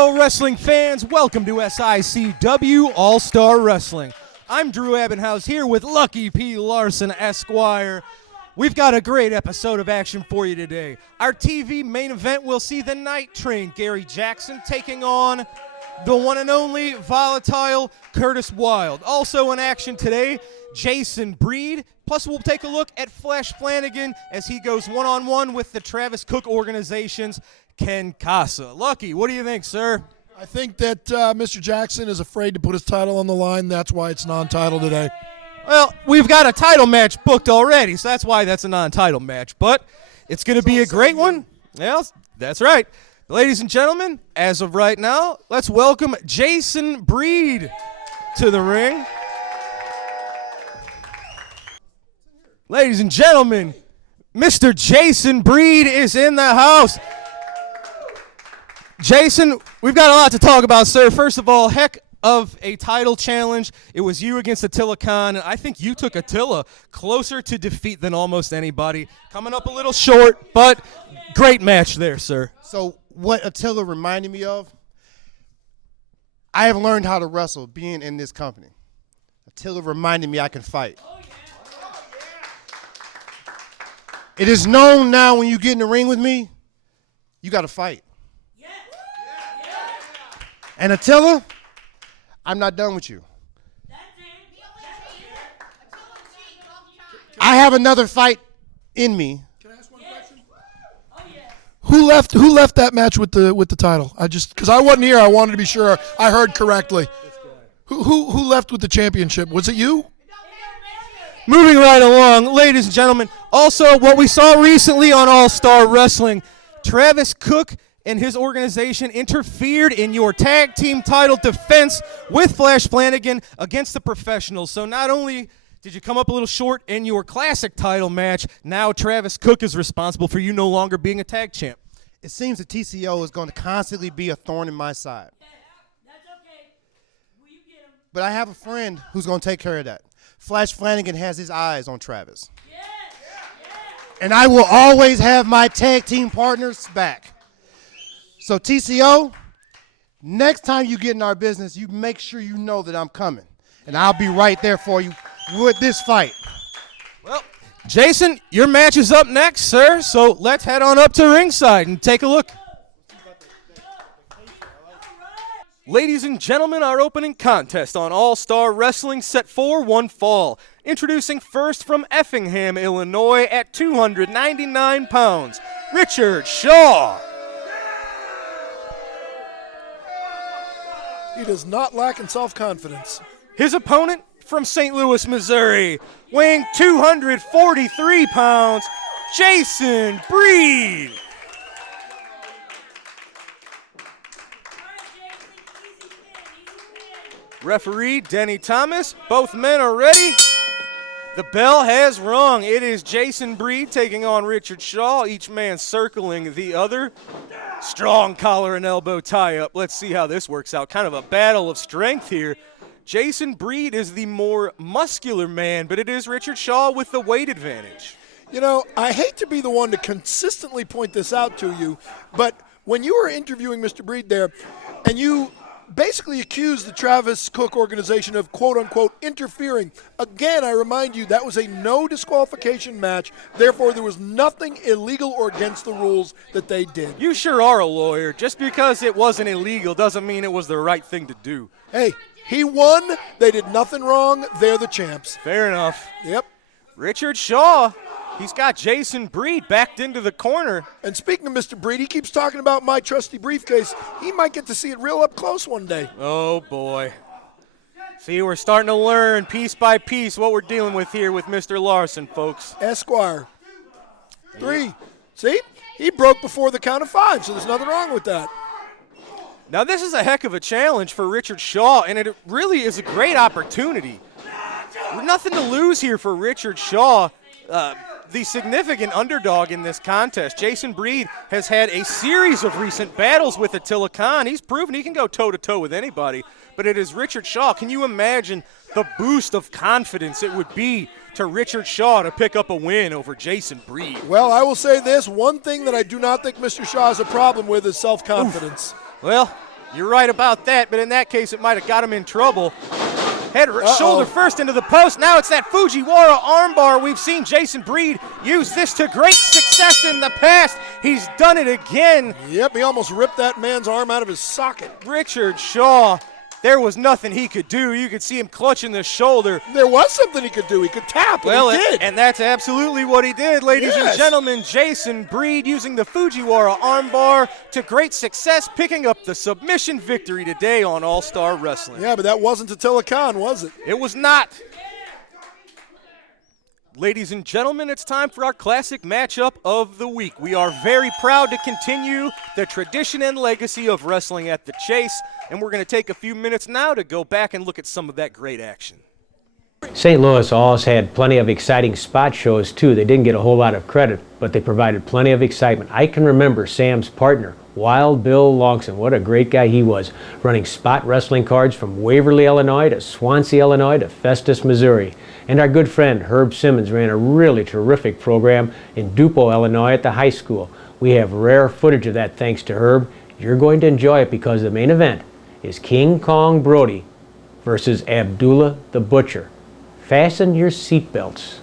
Hello, wrestling fans. Welcome to SICW All-Star Wrestling. I'm Drew Abbenhouse here with Lucky P. Larson, Esquire. We've got a great episode of action for you today. Our TV main event will see the Night Train, Gary Jackson, taking on the one and only volatile Curtis Wilde. Also in action today, Jason Breed. Plus, we'll take a look at Flanagan as he goes one-on-one with the Travis Cook organization's Ken Casa. Lucky, what do you think, sir? I think that Mr. Jackson is afraid to put his title on the line. That's why it's non-title today. Well, we've got a title match booked already, so that's why that's a non-title match. But it's going to be a great one. Yeah, that's right. Ladies and gentlemen, as of right now, let's welcome Jason Breed to the ring. Ladies and gentlemen, Mr. Jason Breed is in the house. Jason, we've got a lot to talk about, sir. First of all, heck of a title challenge. It was you against Attila Khan, and I think you took Attila closer to defeat than almost anybody. Coming up a little short, but great match there, sir. So what Attila reminded me of, I have learned how to wrestle being in this company. Attila reminded me I can fight. It is known now when you get in the ring with me, you got to fight. And Attila, I'm not done with you. I have another fight in me. Can I ask one question? Who left that match with the title? Because I wasn't here, I wanted to be sure I heard correctly. Who left with the championship? Was it you? Moving right along, ladies and gentlemen, also what we saw recently on All-Star Wrestling, Travis Cook and his organization interfered in your tag team title defense with Flanagan against the professionals. So not only did you come up a little short in your classic title match, now Travis Cook is responsible for you no longer being a tag champ. It seems the TCO is going to constantly be a thorn in my side. That's okay. Will you get him? But I have a friend who's going to take care of that. Flanagan has his eyes on Travis. Yes. And I will always have my tag team partners back. So TCO, next time you get in our business, you make sure you know that I'm coming. And I'll be right there for you with this fight. Well, Jason, your match is up next, sir. So let's head on up to ringside and take a look. Ladies and gentlemen, our opening contest on All-Star Wrestling set for one fall. Introducing first from Effingham, Illinois at 299 pounds, Richard Shaw. He does not lack in self-confidence. His opponent from St. Louis, Missouri, weighing 243 pounds, Jason Breed. Referee Denny Thomas, both men are ready. The bell has rung. It is Jason Breed taking on Richard Shaw, each man circling the other. Strong collar and elbow tie-up. Let's see how this works out. Kind of a battle of strength here. Jason Breed is the more muscular man, but it is Richard Shaw with the weight advantage. You know, I hate to be the one to consistently point this out to you, but when you were interviewing Mr. Breed there, and you basically accused the Travis Cook organization of quote-unquote interfering. Again, I remind you, that was a no disqualification match. Therefore, there was nothing illegal or against the rules that they did. You sure are a lawyer. Just because it wasn't illegal doesn't mean it was the right thing to do. Hey, he won. They did nothing wrong. They're the champs. Fair enough. Yep. Richard Shaw, he's got Jason Breed backed into the corner. And speaking of Mr. Breed, he keeps talking about my trusty briefcase. He might get to see it real up close one day. Oh, boy. See, we're starting to learn piece by piece what we're dealing with here with Mr. Larson, folks. Esquire. 3. See? He broke before the count of 5, so there's nothing wrong with that. Now, this is a heck of a challenge for Richard Shaw, and it really is a great opportunity. Nothing to lose here for Richard Shaw. The significant underdog in this contest. Jason Breed has had a series of recent battles with Attila Khan. He's proven he can go toe-to-toe with anybody, but it is Richard Shaw. Can you imagine the boost of confidence it would be to Richard Shaw to pick up a win over Jason Breed? Well, I will say this. One thing that I do not think Mr. Shaw has a problem with is self-confidence. Well, You're right about that, but in that case, it might have got him in trouble. Shoulder first into the post. Now it's that Fujiwara armbar. We've seen Jason Breed use this to great success in the past. He's done it again. Yep, he almost ripped that man's arm out of his socket. Richard Shaw, there was nothing he could do. You could see him clutching the shoulder. There was something he could do. He could tap, and he did. And that's absolutely what he did, ladies and gentlemen. Jason Breed using the Fujiwara armbar to great success, picking up the submission victory today on All-Star Wrestling. Yeah, but that wasn't Attila Khan, was it? It was not. Ladies and gentlemen, it's time for our classic matchup of the week. We are very proud to continue the tradition and legacy of wrestling at the Chase, and we're going to take a few minutes now to go back and look at some of that great action. St. Louis always had plenty of exciting spot shows too. They didn't get a whole lot of credit, but they provided plenty of excitement. I can remember Sam's partner, Wild Bill Longson. What a great guy he was, running spot wrestling cards from Waverly, Illinois to Swansea, Illinois to Festus, Missouri. And our good friend Herb Simmons ran a really terrific program in Dupo, Illinois at the high school. We have rare footage of that thanks to Herb. You're going to enjoy it because the main event is King Kong Brody versus Abdullah the Butcher. Fasten your seatbelts.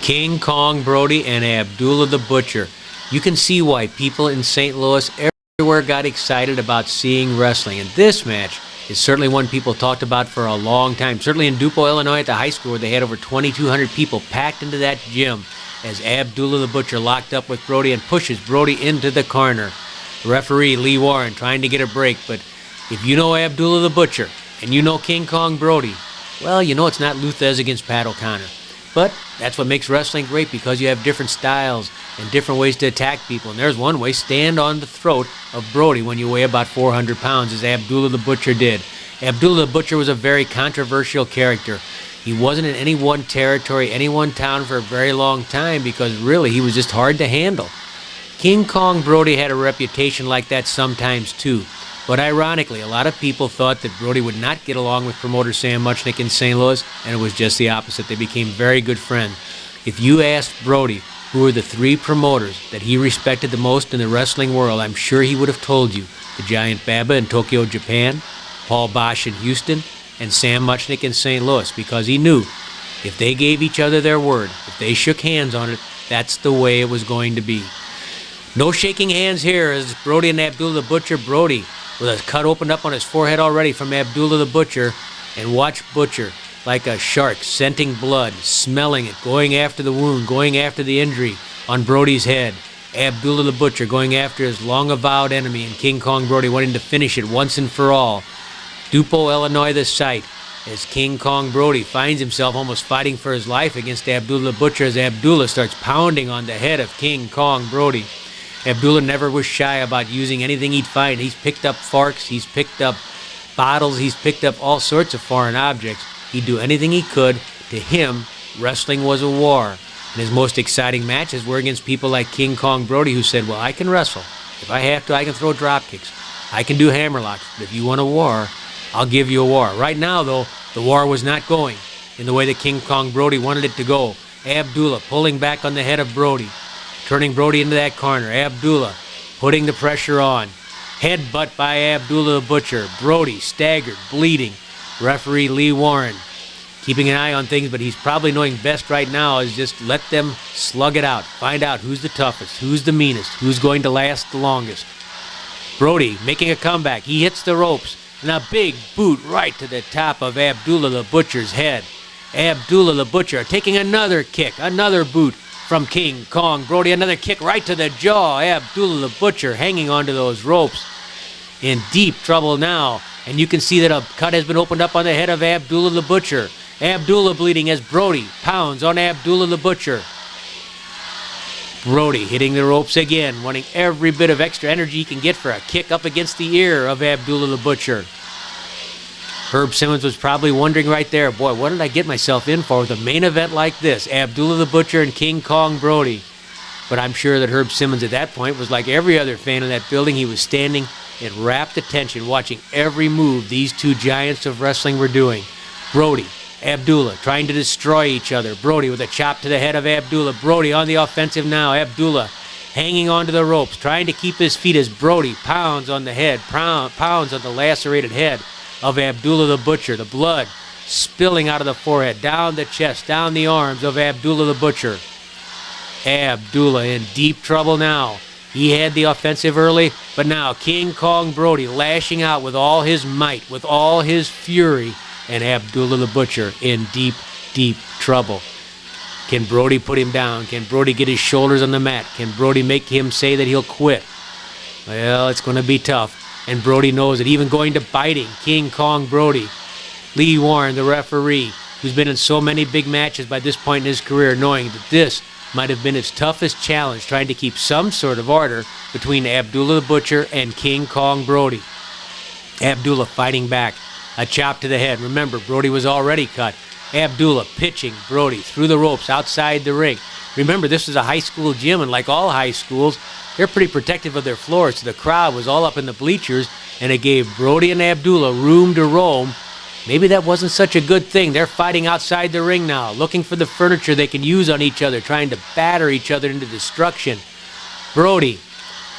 King Kong Brody and Abdullah the Butcher. You can see why people in St. Louis everywhere got excited about seeing wrestling. And this match is certainly one people talked about for a long time. Certainly in Dupo, Illinois at the high school where they had over 2,200 people packed into that gym as Abdullah the Butcher locked up with Brody and pushes Brody into the corner. Referee Lee Warren trying to get a break, but if you know Abdullah the Butcher and you know King Kong Brody, well, you know it's not Luthez against Pat O'Connor. But that's what makes wrestling great, because you have different styles and different ways to attack people. And there's one way: stand on the throat of Brody when you weigh about 400 pounds, as Abdullah the Butcher did. Abdullah the Butcher was a very controversial character. He wasn't in any one territory, any one town for a very long time, because really he was just hard to handle. King Kong Brody had a reputation like that sometimes too. But ironically, a lot of people thought that Brody would not get along with promoter Sam Muchnick in St. Louis, and it was just the opposite. They became very good friends. If you asked Brody who were the three promoters that he respected the most in the wrestling world, I'm sure he would have told you: the Giant Baba in Tokyo, Japan, Paul Bosch in Houston, and Sam Muchnick in St. Louis, because he knew if they gave each other their word, if they shook hands on it, that's the way it was going to be. No shaking hands here as Brody and Abdullah the Butcher. Brody with a cut opened up on his forehead already from Abdullah the Butcher, and watch Butcher like a shark, scenting blood, smelling it, going after the wound, going after the injury on Brody's head. Abdullah the Butcher going after his long-avowed enemy, and King Kong Brody wanting to finish it once and for all. Dupo, Illinois, the site, as King Kong Brody finds himself almost fighting for his life against Abdullah the Butcher, as Abdullah starts pounding on the head of King Kong Brody. Abdullah never was shy about using anything he'd find. He's picked up forks, he's picked up bottles, he's picked up all sorts of foreign objects. He'd do anything he could. To him, wrestling was a war. And his most exciting matches were against people like King Kong Brody, who said, well, I can wrestle. If I have to, I can throw drop kicks. I can do hammerlocks. But if you want a war, I'll give you a war. Right now, though, the war was not going in the way that King Kong Brody wanted it to go. Abdullah pulling back on the head of Brody, turning Brody into that corner. Abdullah putting the pressure on. Headbutt by Abdullah the Butcher. Brody staggered, bleeding. Referee Lee Warren keeping an eye on things, but he's probably knowing best right now is just let them slug it out. Find out who's the toughest, who's the meanest, who's going to last the longest. Brody making a comeback. He hits the ropes, and a big boot right to the top of Abdullah the Butcher's head. Abdullah the Butcher taking another kick, another boot from King Kong Brody, another kick right to the jaw. Abdullah the Butcher hanging onto those ropes, in deep trouble now, and you can see that a cut has been opened up on the head of Abdullah the Butcher. Abdullah bleeding as Brody pounds on Abdullah the Butcher. Brody hitting the ropes again, wanting every bit of extra energy he can get for a kick up against the ear of Abdullah the Butcher. Herb Simmons was probably wondering right there, boy, what did I get myself in for with a main event like this? Abdullah the Butcher and King Kong Brody. But I'm sure that Herb Simmons at that point was like every other fan in that building. He was standing in rapt attention, watching every move these two giants of wrestling were doing. Brody, Abdullah trying to destroy each other. Brody with a chop to the head of Abdullah. Brody on the offensive now. Abdullah hanging onto the ropes, trying to keep his feet as Brody pounds on the head, pounds on the lacerated head of Abdullah the Butcher. The blood spilling out of the forehead, down the chest, down the arms of Abdullah the Butcher. Abdullah in deep trouble now. He had the offensive early, but now King Kong Brody lashing out with all his might, with all his fury, and Abdullah the Butcher in deep, deep trouble. Can Brody put him down? Can Brody get his shoulders on the mat? Can Brody make him say that he'll quit? Well, it's going to be tough. And Brody knows it. Even going to biting, King Kong Brody. Lee Warren, the referee, who's been in so many big matches by this point in his career, knowing that this might have been his toughest challenge, trying to keep some sort of order between Abdullah the Butcher and King Kong Brody. Abdullah fighting back. A chop to the head. Remember, Brody was already cut. Abdullah pitching Brody through the ropes outside the ring. Remember, this is a high school gym, and like all high schools, they're pretty protective of their floors, so the crowd was all up in the bleachers, and it gave Brody and Abdullah room to roam. Maybe that wasn't such a good thing. They're fighting outside the ring now, looking for the furniture they can use on each other, trying to batter each other into destruction. Brody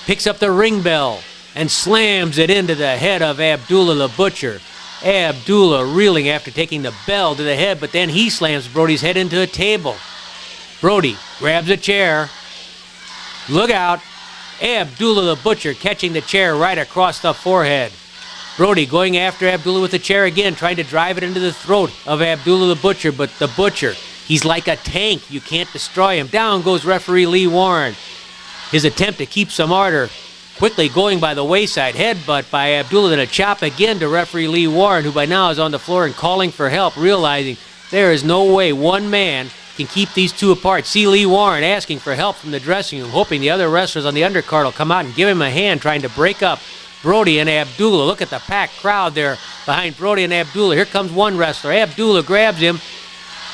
picks up the ring bell and slams it into the head of Abdullah the Butcher. Abdullah reeling after taking the bell to the head, but then he slams Brody's head into a table. Brody grabs a chair. Look out. Abdullah the Butcher catching the chair right across the forehead. Brody going after Abdullah with the chair again, trying to drive it into the throat of Abdullah the Butcher, but the Butcher, he's like a tank. You can't destroy him. Down goes referee Lee Warren. His attempt to keep some order quickly going by the wayside. Headbutt by Abdullah, then a chop again to referee Lee Warren, who by now is on the floor and calling for help, realizing there is no way one man can keep these two apart. See Lee Warren asking for help from the dressing room, hoping the other wrestlers on the undercard will come out and give him a hand, trying to break up Brody and Abdullah. Look at the packed crowd there behind Brody and Abdullah. Here comes one wrestler. Abdullah grabs him.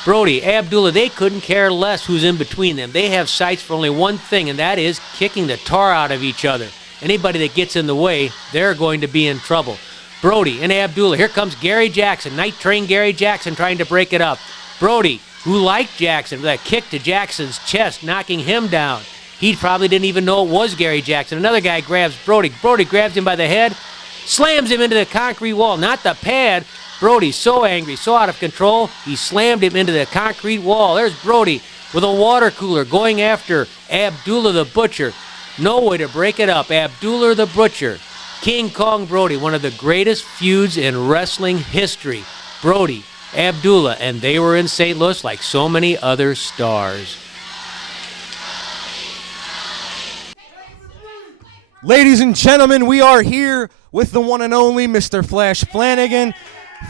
Brody, Abdullah, they couldn't care less who's in between them. They have sights for only one thing, and that is kicking the tar out of each other. Anybody that gets in the way, they're going to be in trouble. Brody and Abdullah. Here comes Gary Jackson, Night Train Gary Jackson trying to break it up. Brody, who liked Jackson, with a kick to Jackson's chest, knocking him down. He probably didn't even know it was Gary Jackson. Another guy grabs Brody. Brody grabs him by the head, slams him into the concrete wall, not the pad. Brody, so angry, so out of control, he slammed him into the concrete wall. There's Brody with a water cooler going after Abdullah the Butcher. No way to break it up. Abdullah the Butcher, King Kong Brody, one of the greatest feuds in wrestling history. Brody, Abdullah, and they were in St. Louis like so many other stars. Ladies and gentlemen, we are here with the one and only Mr. Flash Flanagan.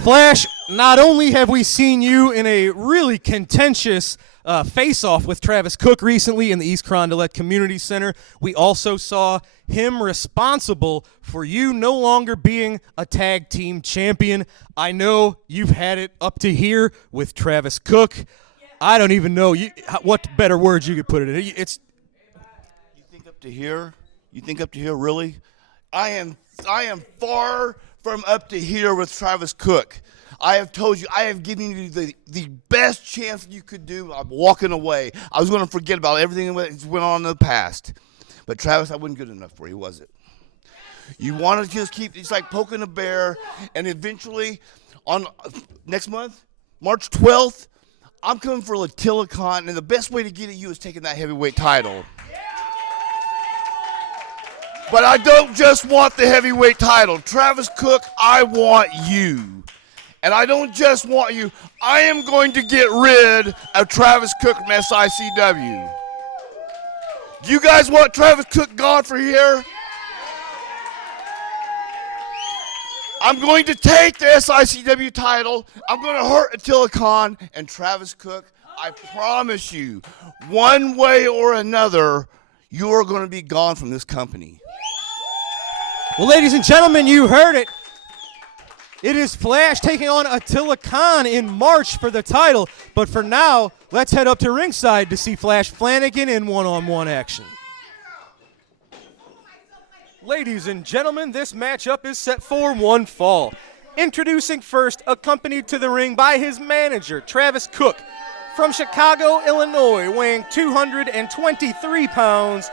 Flash, not only have we seen you in a really contentious face-off with Travis Cook recently in the East Carondelet Community Center, we also saw him responsible for you no longer being a tag team champion. I know you've had it up to here with Travis Cook. I don't even know what better words you could put it in. It's. You think up to here? You think up to here, really? I am far from up to here with Travis Cook. I have told you, I have given you the best chance you could do. I'm walking away. I was going to forget about everything that went on in the past. But Travis, I wasn't good enough for you, was it? You want to just keep, it's like poking a bear, and eventually, on next month, March 12th, I'm coming for Attila Khan, and the best way to get at you is taking that heavyweight title. But I don't just want the heavyweight title. Travis Cook, I want you. And I don't just want you. I am going to get rid of Travis Cook from SICW. Do you guys want Travis Cook gone for here? I'm going to take the SICW title. I'm going to hurt Attila Khan and Travis Cook. I promise you, one way or another, you are going to be gone from this company. Well, ladies and gentlemen, you heard it. It is Flash taking on Attila Khan in March for the title. But for now, let's head up to ringside to see Flash Flanagan in one-on-one action. Ladies and gentlemen, this matchup is set for one fall. Introducing first, accompanied to the ring by his manager, Travis Cook, from Chicago, Illinois, weighing 223 pounds,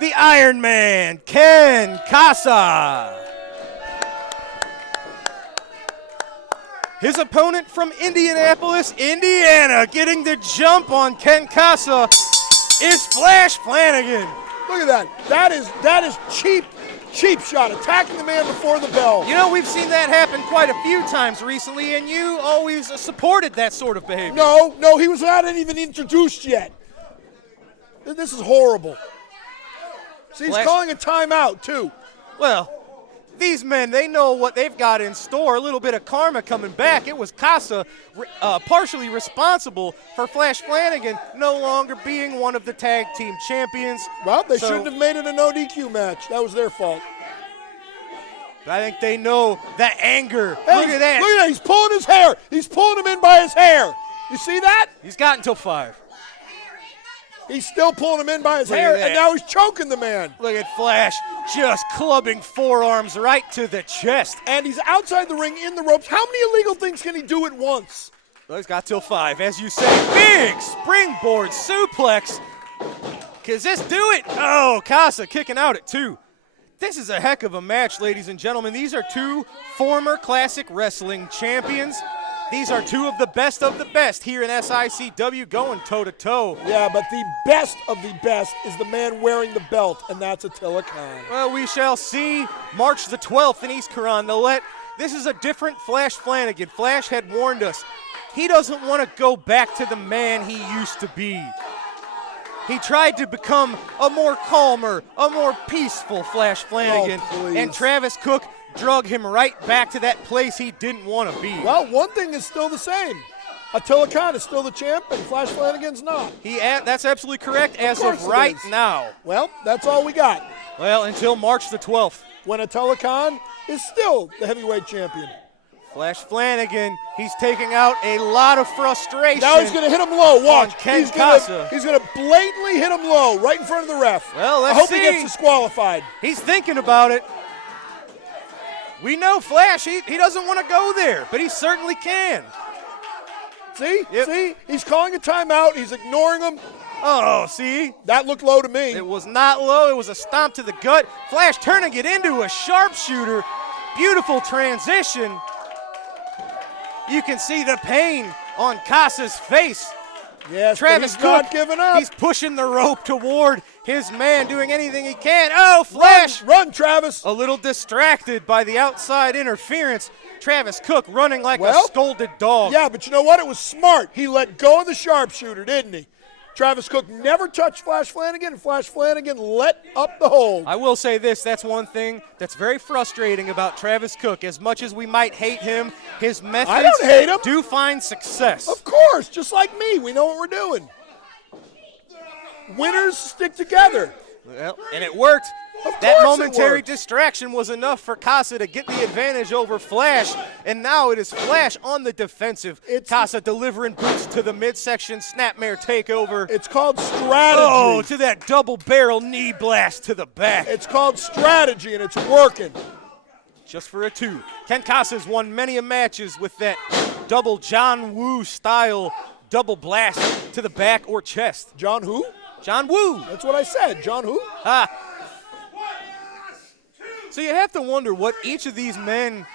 the Iron Man, Ken Casa. His opponent from Indianapolis, Indiana, getting the jump on Ken Casa is Flash Flanagan. Look at that. That is cheap shot, attacking the man before the bell. You know, we've seen that happen quite a few times recently, and you always supported that sort of behavior. No, he was not even introduced yet. This is horrible. See, he's calling a timeout, too. Well, these men, they know what they've got in store. A little bit of karma coming back. It was Casa partially responsible for Flash Flanagan no longer being one of the tag team champions. Well, they shouldn't have made it a no DQ match. That was their fault. I think they know that anger. Hey, Look at that. Look at that. He's pulling his hair. He's pulling him in by his hair. You see that? He's got until 5. He's still pulling him in by his Look hair, at that. and now he's choking the man. Look at Flash just clubbing forearms right to the chest. And he's outside the ring in the ropes. How many illegal things can he do at once? Well, he's got till 5. As you say, big springboard suplex. Does this do it? Oh, Casa kicking out at 2. This is a heck of a match, ladies and gentlemen. These are 2 former classic wrestling champions. These are 2 of the best here in SICW going toe-to-toe. Yeah, but the best of the best is the man wearing the belt, and that's Attila Khan. Well, we shall see March the 12th in East Carondelet. This is a different Flash Flanagan. Flash had warned us. He doesn't want to go back to the man he used to be. He tried to become a more calmer, a more peaceful Flash Flanagan. Oh, and Travis Cook drug him right back to that place he didn't want to be. Well, one thing is still the same. Attila Khan is still the champ, and Flash Flanagan's not. That's absolutely correct as of right now. Well, that's all we got. Well, until March the 12th. When Attila Khan is still the heavyweight champion. Flash Flanagan, he's taking out a lot of frustration. Now he's going to hit him low. Watch. Ken Casa. He's going to blatantly hit him low right in front of the ref. Well, let's I hope see. he gets disqualified. He's thinking about it. We know Flash, he doesn't want to go there, but he certainly can. See? Yep. See? He's calling a timeout. He's ignoring him. Oh, see? That looked low to me. It was not low. It was a stomp to the gut. Flash turning it into a sharpshooter. Beautiful transition. You can see the pain on Casa's face. Yes, Travis but he's Cook, not giving up. he's pushing the rope toward his man, doing anything he can. Oh, Flash! Run, Travis. A little distracted by the outside interference. Travis Cook running like a scolded dog. Yeah, but you know what? It was smart. He let go of the sharpshooter, didn't he? Travis Cook never touched Flash Flanagan, and Flash Flanagan let up the hold. I will say this, that's one thing that's very frustrating about Travis Cook. As much as we might hate him, his methods I don't hate him. do find success. Of course, just like me. We know what we're doing. Winners stick together. Well, and it worked. Of That course it momentary worked. distraction was enough for Casa to get the advantage over Flash, and now it is Flash on the defensive. Casa delivering boots to the midsection, snapmare takeover. It's called strategy. Oh, to that double barrel knee blast to the back. It's called strategy, and it's working. Just for a 2. Ken Casa's won many a matches with that double John Woo style double blast to the back or chest. John who? John Woo. That's what I said. John who? So you have to wonder what each of these men,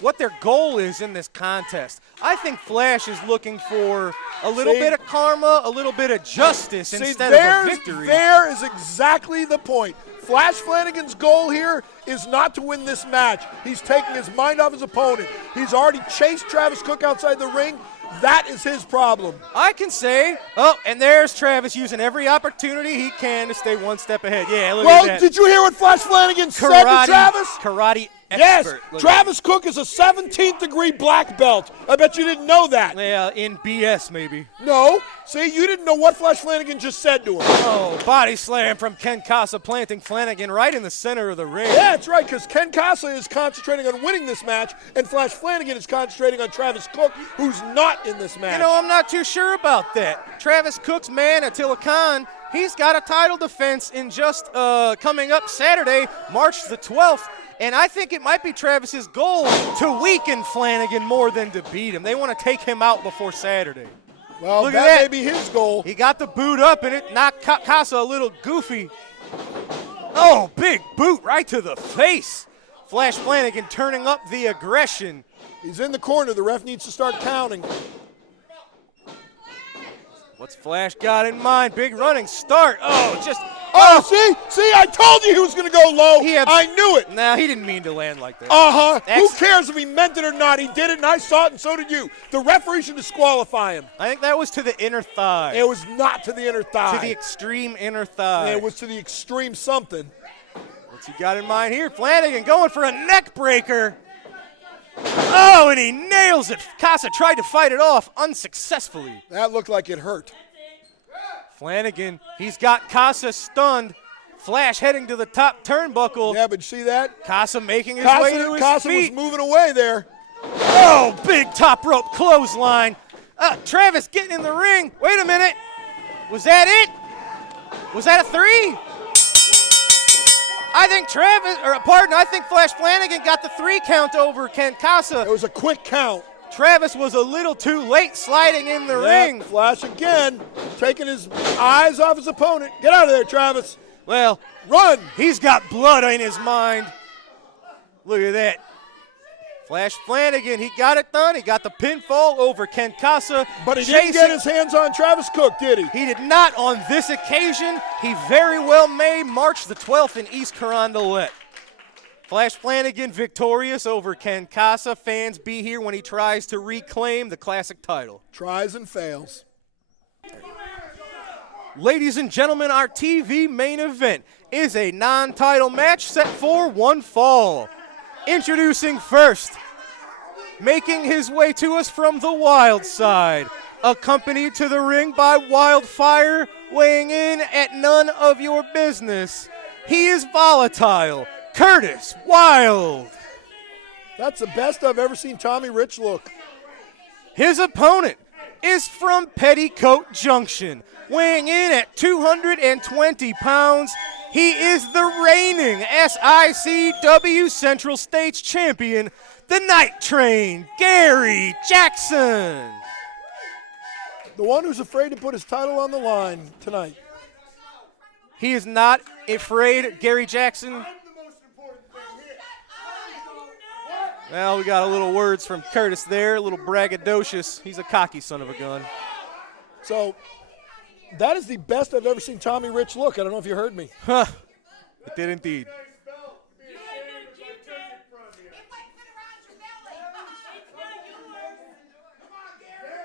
what their goal is in this contest. I think Flash is looking for a little bit of karma, a little bit of justice instead of a victory. There is exactly the point. Flash Flanagan's goal here is not to win this match. He's taking his mind off his opponent. He's already chased Travis Cook outside the ring. That is his problem. I can say, oh, and there's Travis using every opportunity he can to stay one step ahead. Yeah, look at that. Well, did you hear what Flash Flanagan said to Travis? Karate Yes, expert. Travis Cook is a 17th degree black belt. I bet you didn't know that. Yeah, in BS maybe. No. See, you didn't know what Flash Flanagan just said to him. Oh, body slam from Ken Casa, planting Flanagan right in the center of the ring. Yeah, that's right, because Ken Casa is concentrating on winning this match, and Flash Flanagan is concentrating on Travis Cook, who's not in this match. You know, I'm not too sure about that. Travis Cook's man, Attila Khan, he's got a title defense in just coming up Saturday, March the 12th. And I think it might be Travis's goal to weaken Flanagan more than to beat him. They want to take him out before Saturday. Well, Look at that that. may be his goal. He got the boot up, and it knocked Casa a little goofy. Oh, big boot right to the face. Flash Flanagan turning up the aggression. He's in the corner. The ref needs to start counting. What's Flash got in mind? Big running start. Oh, just. Oh, see, I told you he was going to go low. I knew it. Nah, he didn't mean to land like that. Uh-huh. Who cares if he meant it or not? He did it, and I saw it, and so did you. The referee should disqualify him. I think that was to the inner thigh. It was not to the inner thigh. To the extreme inner thigh. It was to the extreme something. What's he got in mind here? Flanagan going for a neck breaker. Oh, and he nails it. Casa tried to fight it off unsuccessfully. That looked like it hurt. Flanagan, he's got Casa stunned. Flash heading to the top turnbuckle. Yeah, but you see that? Casa making his way to his Casa feet. was moving away there. Oh, big top rope clothesline. Travis getting in the ring. Wait a minute. Was that it? Was that a 3? I think I think Flash Flanagan got the 3 count over Ken Casa. It was a quick count. Travis was a little too late sliding in the ring. Flash again, taking his eyes off his opponent. Get out of there, Travis. Well, run. He's got blood in his mind. Look at that. Flash Flanagan, he got it done. He got the pinfall over Ken Casa. But he didn't get his hands on Travis Cook, did he? He did not on this occasion. He very well may. March the 12th in East Carondelet. Flash Flanagan victorious over Ken Casa. Fans be here when he tries to reclaim the classic title. Tries and fails. Ladies and gentlemen, our TV main event is a non-title match set for one fall. Introducing first, making his way to us from the wild side, accompanied to the ring by Wildfire, weighing in at none of your business. He is volatile. Curtis Wild. That's the best I've ever seen Tommy Rich look. His opponent is from Petticoat Junction, weighing in at 220 pounds. He is the reigning SICW Central States champion, the Night Train, Gary Jackson. The one who's afraid to put his title on the line tonight. He is not afraid, Gary Jackson. Well, we got a little words from Curtis there, a little braggadocious. He's a cocky son of a gun. So, that is the best I've ever seen Tommy Rich look. I don't know if you heard me. Huh. It did indeed.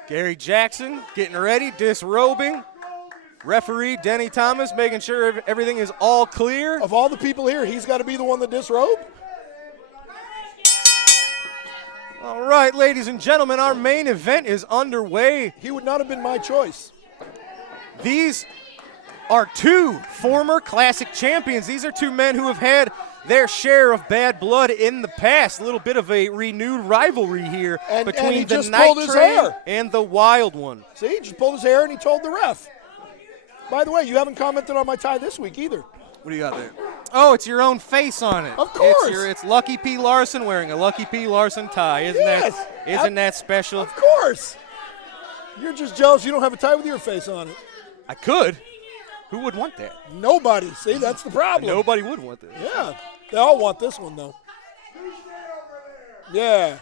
Gary Jackson getting ready, disrobing. Referee Denny Thomas making sure everything is all clear. Of all the people here, he's got to be the one that disrobed? All right, ladies and gentlemen, our main event is underway. He would not have been my choice. These are 2 former classic champions. These are 2 men who have had their share of bad blood in the past. A little bit of a renewed rivalry here between the Night Train and the Wild One. See, he just pulled his hair and he told the ref. By the way, you haven't commented on my tie this week either. What do you got there? Oh, it's your own face on it. Of course. It's Lucky P. Larson wearing a Lucky P. Larson tie. Isn't that special? Of course. You're just jealous you don't have a tie with your face on it. I could. Who would want that? Nobody. See, that's the problem. Nobody would want that. Yeah. They all want this one, though. Yeah.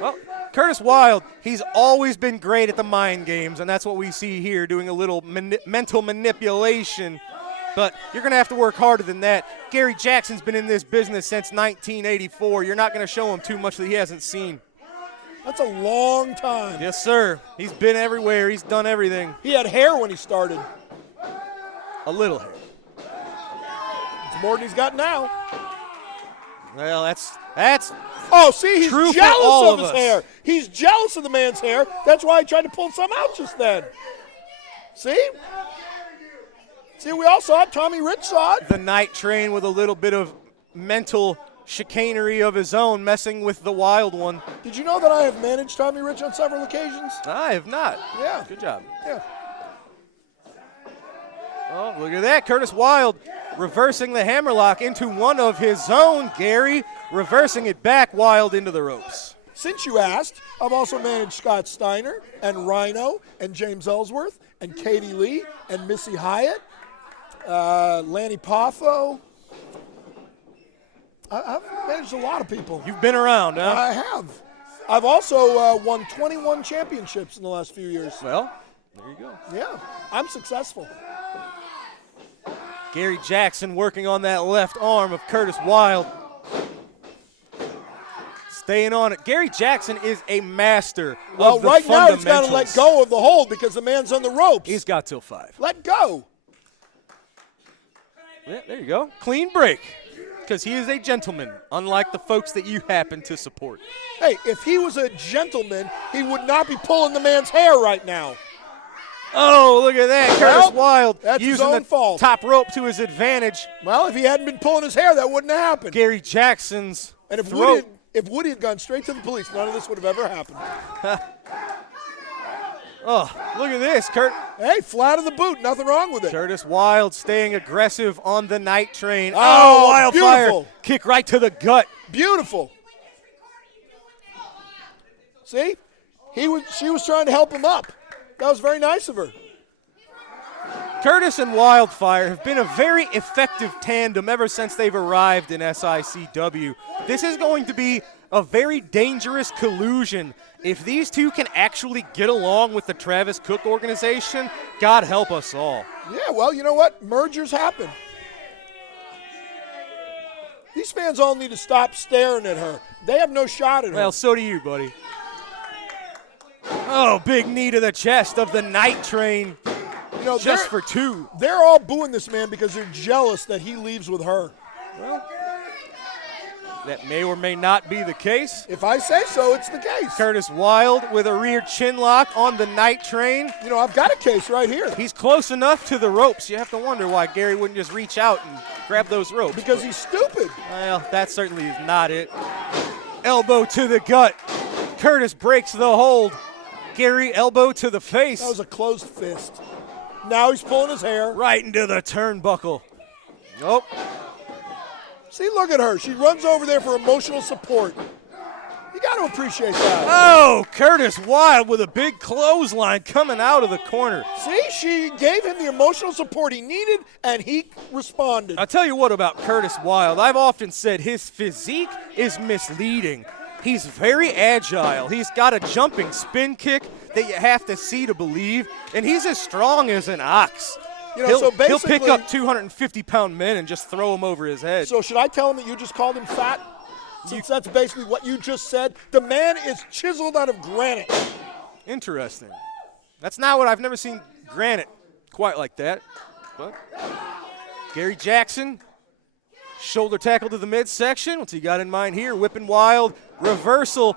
Well, Curtis Wild, he's always been great at the mind games, and that's what we see here, doing a little mental manipulation. But you're going to have to work harder than that. Gary Jackson's been in this business since 1984. You're not going to show him too much that he hasn't seen. That's a long time. Yes, sir. He's been everywhere. He's done everything. He had hair when he started. A little hair. It's more than he's got now. Well, that's oh, see, he's true jealous of his us. hair. He's jealous of the man's hair. That's why he tried to pull some out just then. See? See, we all saw it. Tommy Rich saw it. The Night Train with a little bit of mental chicanery of his own, messing with the Wild One. Did you know that I have managed Tommy Rich on several occasions? I have not. Yeah. Good job. Yeah. Oh, look at that. Curtis Wild reversing the hammerlock into one of his own. Gary reversing it back. Wild into the ropes. Since you asked, I've also managed Scott Steiner and Rhino and James Ellsworth and Katie Lee and Missy Hyatt, Lanny Poffo. I've managed a lot of people. You've been around, huh? I have. I've also won 21 championships in the last few years. Well, there you go. Yeah, I'm successful. Gary Jackson working on that left arm of Curtis Wild. Staying on it. Gary Jackson is a master Well, of the right now he's fundamentals. got to let go of the hold because the man's on the ropes. He's got till 5. Let go. Yeah, there you go. Clean break. Because he is a gentleman, unlike the folks that you happen to support. Hey, if he was a gentleman, he would not be pulling the man's hair right now. Oh, look at that. Well, Curtis Wild that's his using own the fault. top rope to his advantage. Well, if he hadn't been pulling his hair, that wouldn't have happened. Gary Jackson's And if throat. Woody had gone straight to the police, none of this would have ever happened. Oh, look at this. Hey, flat of the boot, nothing wrong with it. Curtis Wild staying aggressive on the night train. Oh, Wildfire. beautiful. Kick right to the gut. Beautiful. See? She was trying to help him up. That was very nice of her. Curtis and Wildfire have been a very effective tandem ever since they've arrived in SICW. This is going to be a very dangerous collusion. If these two can actually get along with the Travis Cook organization, God help us all. Yeah, well, you know what? Mergers happen. These fans all need to stop staring at her. They have no shot at her. Well, so do you, buddy. Oh, big knee to the chest of the night train. You know, Just for 2. They're all booing this man because they're jealous that he leaves with her. Well, that may or may not be the case. If I say so, it's the case. Curtis Wild with a rear chin lock on the night train. You know, I've got a case right here. He's close enough to the ropes. You have to wonder why Gary wouldn't just reach out and grab those ropes. Because he's stupid. Well, that certainly is not it. Elbow to the gut. Curtis breaks the hold. Gary elbow to the face. That was a closed fist. Now he's pulling his hair. Right into the turnbuckle. Nope. See, look at her. She runs over there for emotional support. You got to appreciate that. Oh, Curtis Wild with a big clothesline coming out of the corner. See, she gave him the emotional support he needed, and he responded. I'll tell you what about Curtis Wild. I've often said his physique is misleading. He's very agile. He's got a jumping spin kick that you have to see to believe, and he's as strong as an ox. You know, he'll, so he'll pick basically- up 250-pound men and just throw them over his head. So should I tell him that you just called him fat? Since that's basically what you just said. The man is chiseled out of granite. Interesting. That's not what I've never seen granite quite like that. But Gary Jackson, shoulder tackle to the midsection. What's he got in mind here? Whipping Wild, reversal.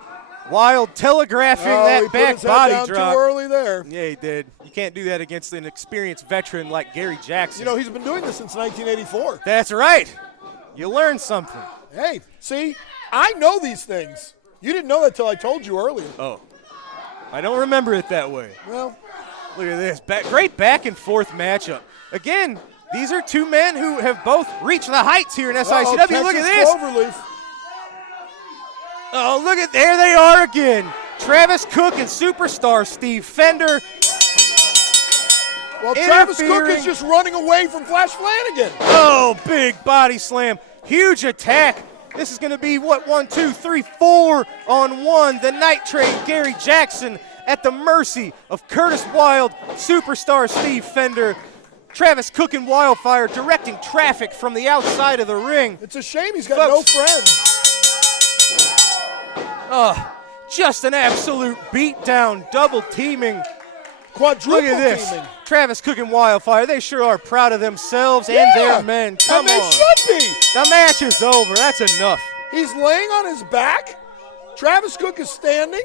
Wild telegraphing that he put back his head body down drop. too early there. Yeah, he did. You can't do that against an experienced veteran like Gary Jackson. You know, he's been doing this since 1984. That's right. You learned something. Hey, see, I know these things. You didn't know that till I told you earlier. Oh, I don't remember it that way. Well, Look at this. Great back and forth matchup. Again, these are two men who have both reached the heights here in SICW. Look at this. Cloverleaf. Oh, look at, there they are again. Travis Cook and superstar Steve Fender. Well, Travis Cook Interfering. is just running away from Flash Flanagan. Oh, big body slam. Huge attack. This is going to be, what, 1, 2, 3, 4 on 1. The Night Train, Gary Jackson, at the mercy of Curtis Wild, superstar Steve Fender. Travis Cook and Wildfire directing traffic from the outside of the ring. It's a shame he's got no Folks. friends. Just an absolute beatdown, double teaming. Quadruple Look at this. teaming. Travis Cook and Wildfire, they sure are proud of themselves and Yeah. their men. Come and they on. should be. The match is over. That's enough. He's laying on his back. Travis Cook is standing.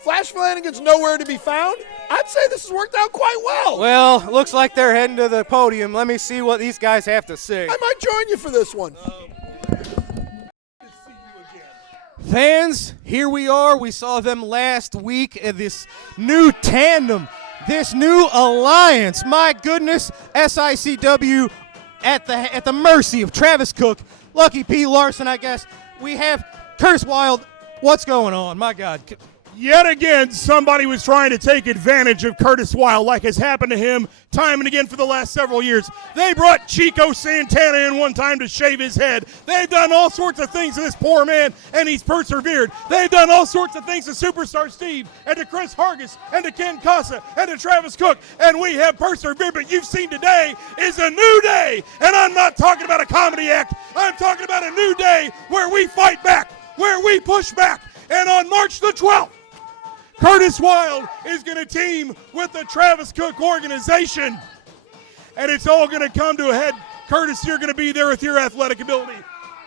Flash Flanagan's nowhere to be found. I'd say this has worked out quite well. Well, looks like they're heading to the podium. Let me see what these guys have to say. I might join you for this one. Fans, here we are. We saw them last week in this new tandem, this new alliance. My goodness, SICW at the mercy of Travis Cook, Lucky P. Larson, I guess. We have Curtis Wild. What's going on? My God. Yet again, somebody was trying to take advantage of Curtis Wild, like has happened to him time and again for the last several years. They brought Chico Santana in one time to shave his head. They've done all sorts of things to this poor man, and he's persevered. They've done all sorts of things to Superstar Steve, and to Chris Hargis, and to Ken Casa, and to Travis Cook, and we have persevered. But you've seen today is a new day, and I'm not talking about a comedy act. I'm talking about a new day where we fight back, where we push back. And on March the 12th, Curtis Wild is going to team with the Travis Cook organization, and it's all going to come to a head. Curtis, you're going to be there with your athletic ability.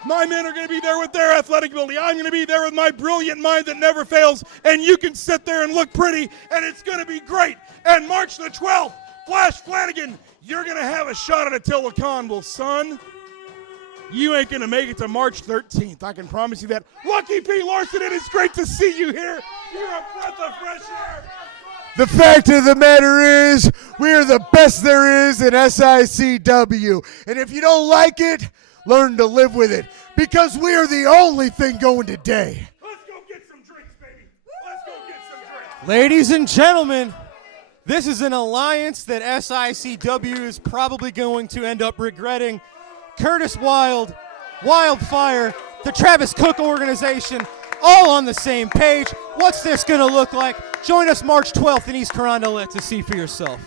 My men are going to be there with their athletic ability. I'm going to be there with my brilliant mind that never fails, and you can sit there and look pretty, and it's going to be great. And March the 12th, Flash Flanagan, you're going to have a shot at Attila Khan. Well, son, you ain't going to make it to March 13th. I can promise you that. Lucky P. Larson, it is great to see you here. You're a breath of fresh air. The fact of the matter is, we're the best there is in SICW. And if you don't like it, learn to live with it. Because we are the only thing going today. Let's go get some drinks, baby. Let's go get some drinks. Ladies and gentlemen, this is an alliance that SICW is probably going to end up regretting. Curtis Wild, Wildfire, the Travis Cook organization, all on the same page. What's this going to look like? Join us March 12th in East Carondelet to see for yourself.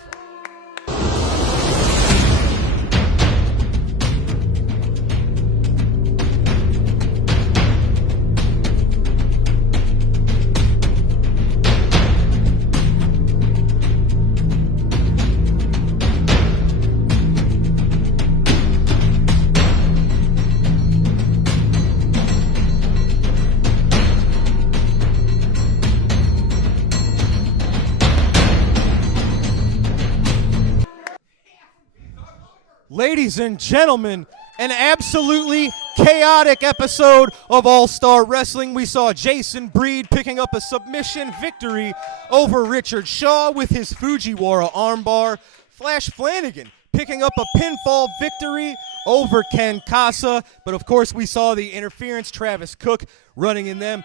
Ladies and gentlemen, an absolutely chaotic episode of All-Star Wrestling. We saw Jason Breed picking up a submission victory over Richard Shaw with his Fujiwara armbar. Flash Flanagan picking up a pinfall victory over Ken Casa. But of course, we saw the interference, Travis Cook running in them.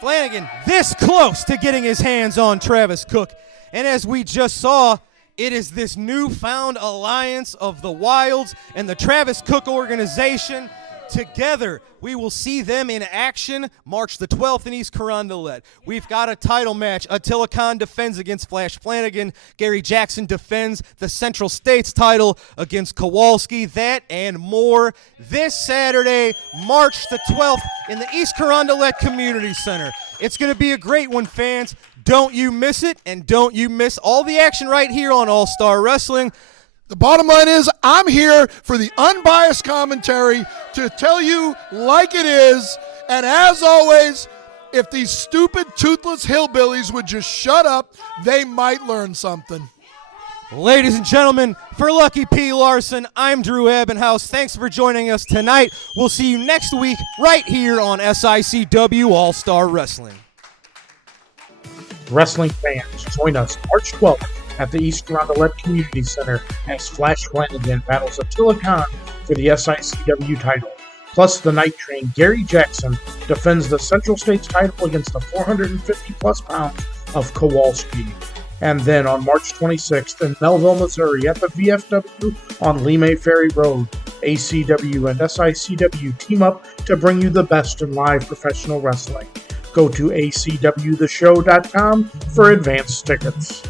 Flanagan this close to getting his hands on Travis Cook. And as we just saw, it is this newfound alliance of the Wilds and the Travis Cook organization. Together, we will see them in action March the 12th in East Carondelet. We've got a title match. Attila Khan defends against Flash Flanagan. Gary Jackson defends the Central States title against Kowalski. That and more this Saturday, March the 12th in the East Carondelet Community Center. It's going to be a great one, fans. Don't you miss it, and don't you miss all the action right here on All-Star Wrestling. The bottom line is, I'm here for the unbiased commentary to tell you like it is. And as always, if these stupid, toothless hillbillies would just shut up, they might learn something. Ladies and gentlemen, for Lucky P. Larson, I'm Drew Abbenhouse. Thanks for joining us tonight. We'll see you next week right here on SICW All-Star Wrestling. Wrestling fans, join us March 12th at the East Carondelet Community Center as Flash Flanagan battles Attila Khan for the SICW title. Plus, the Night Train, Gary Jackson, defends the Central States title against the 450-plus pounds of Kowalski. And then on March 26th in Melville, Missouri at the VFW on Lemay Ferry Road, ACW and SICW team up to bring you the best in live professional wrestling. Go to acwtheshow.com for advance tickets.